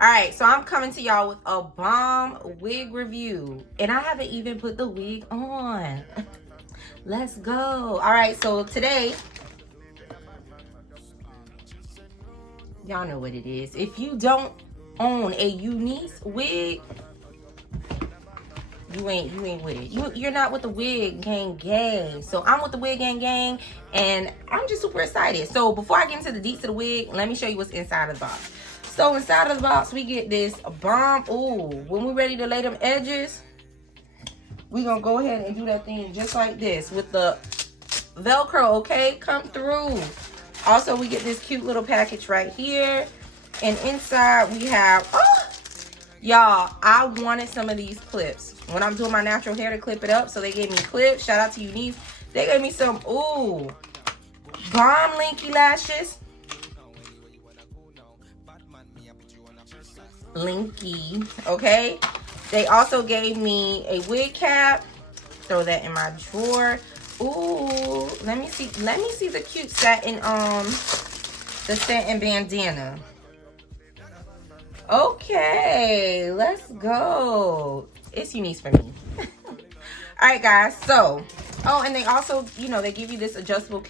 All right, so I'm coming to y'all with a bomb wig review, and I haven't even put the wig on. Let's go. All right, so today, y'all know what it is. If you don't own a Unice wig, you ain't with it. You're not with the wig gang. So I'm with the wig gang, and I'm just super excited. So before I get into the deets of the wig, let me show you what's inside of the box. So inside of the box, we get this bomb. Ooh, when we're ready to lay them edges, we're gonna go ahead and do that thing just like this with the Velcro, okay? Come through. Also, we get this cute little package right here. And inside we have, oh, y'all, I wanted some of these clips. When I'm doing my natural hair to clip it up, so they gave me clips. Shout out to Unice. They gave me some, ooh, bomb linky lashes. Linky, okay? They also gave me a wig cap. Throw that in my drawer. Ooh, let me see the cute satin, the satin bandana. Okay, let's go. It's Unice for me. All right, guys. So, oh, and they also, you know, they give you this adjustable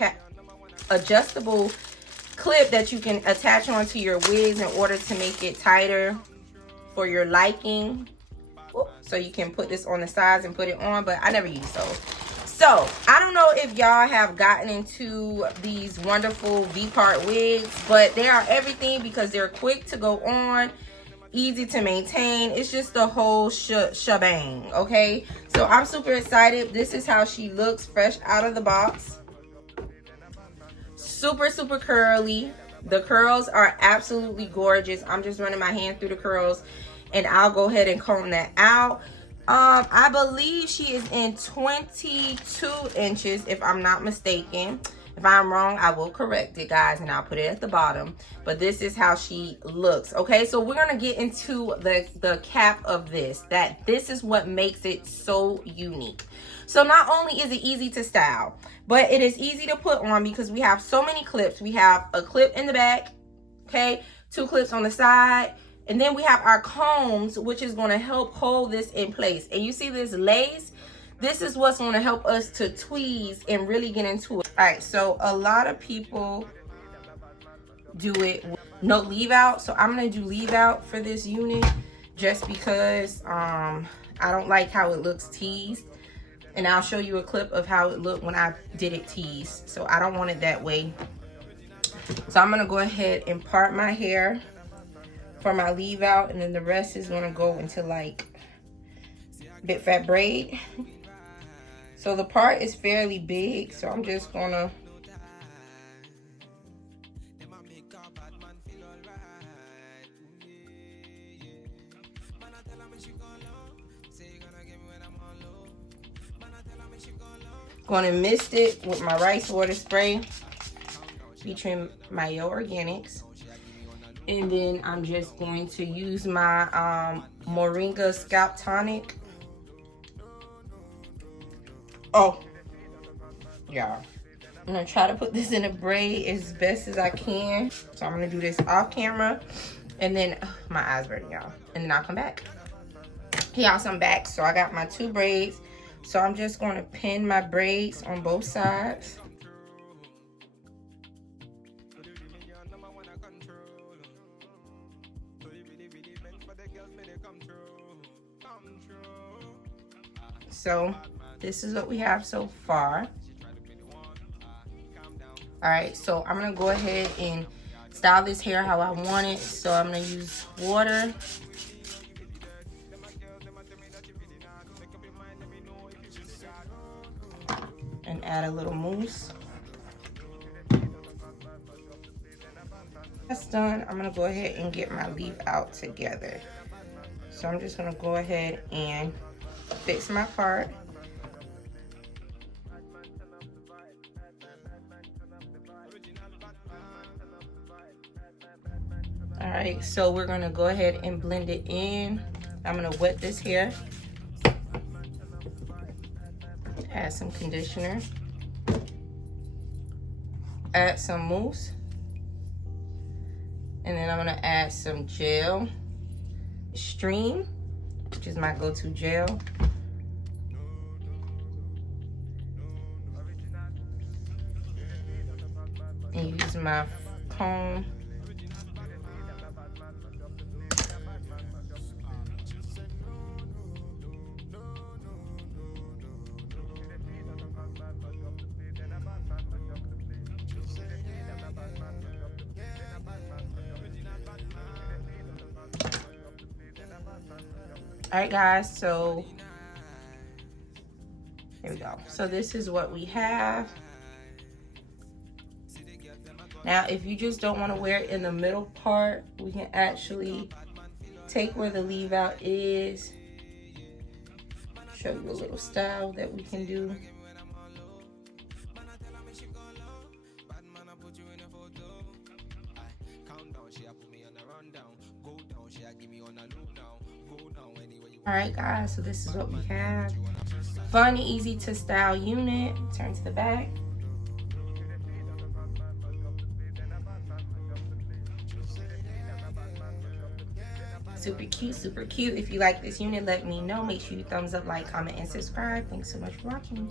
clip that you can attach onto your wigs in order to make it tighter for your liking. Ooh, so you can put this on the sides and put it on, but I never use those. So, I don't know if y'all have gotten into these wonderful Upart wigs, but they are everything because they're quick to go on, easy to maintain. It's just the whole shebang, okay? So, I'm super excited. This is how she looks fresh out of the box. Super, super curly. The curls are absolutely gorgeous. I'm just running my hand through the curls, and I'll go ahead and comb that out. I believe she is in 22 inches, if I'm not mistaken. If I'm wrong, I will correct it, guys, and I'll put it at the bottom. But this is how she looks, okay? So we're going to get into the cap of this. This is what makes it so unique. So not only is it easy to style, but it is easy to put on because we have so many clips. We have a clip in the back, okay? 2 clips on the side. And then we have our combs, which is going to help hold this in place. And you see this lace? This is what's going to help us to tweeze and really get into it. All right, so a lot of people do it with no leave out. So I'm going to do leave out for this unit just because I don't like how it looks teased. And I'll show you a clip of how it looked when I did it teased. So I don't want it that way. So I'm going to go ahead and part my hair for my leave out, and then the rest is going to go into like big fat braid. So the part is fairly big, so I'm just gonna mist it with my rice water spray featuring Mayo Organics. And then I'm just going to use my Moringa Scalp Tonic. Oh, yeah. I'm going to try to put this in a braid as best as I can. So I'm going to do this off camera. And then, my eyes burning, y'all. And then I'll come back. Y'all, so I'm back. So I got my 2 braids. So I'm just going to pin my braids on both sides. So this is what we have so far. All right, so I'm gonna go ahead and style this hair how I want it. So I'm gonna use water. And add a little mousse. That's done. I'm gonna go ahead and get my leave out together. So I'm just gonna go ahead and fix my part. All right, so we're gonna go ahead and blend it in. I'm gonna wet this hair. Add some conditioner. Add some mousse. And then I'm gonna add some gel. Stream, which is my go-to gel. And use my comb. All right, guys, so here we go. So this is what we have. Now, if you just don't want to wear it in the middle part, we can actually take where the leave out is. Show you a little style that we can do. All right, guys, so this is what we have. Fun, easy to style unit. Turn to the back. Super cute, super cute. If you like this unit, let me know. Make sure you thumbs up, like, comment, and subscribe. Thanks so much for watching.